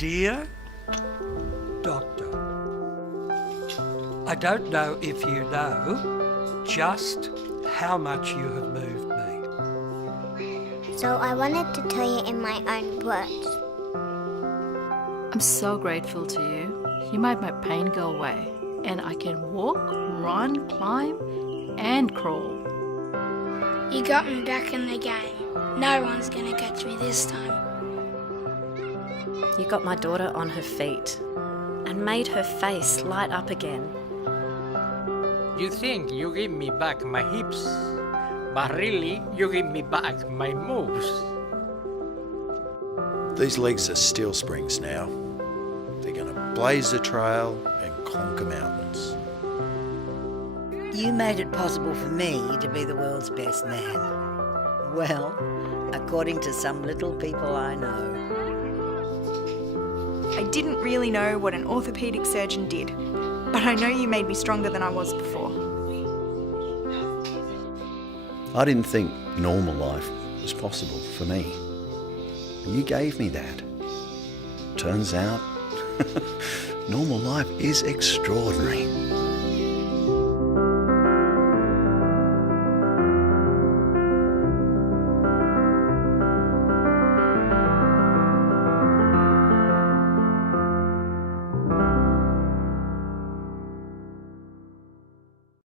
Dear Doctor, I don't know if you know just how much you have moved me. So I wanted to tell you in my own words. I'm so grateful to you. You made my pain go away, and I can walk, run, climb, and crawl. You got me back in the game. No one's gonna catch me this time. You got my daughter on her feet and made her face light up again. You think you give me back my hips, but really you give me back my moves. These legs are steel springs now. They're going to blaze a trail and conquer mountains. You made it possible for me to be the world's best man. Well, according to some little people I know. I didn't really know what an orthopaedic surgeon did, but I know you made me stronger than I was before. I didn't think normal life was possible for me. You gave me that. Turns out, normal life is extraordinary.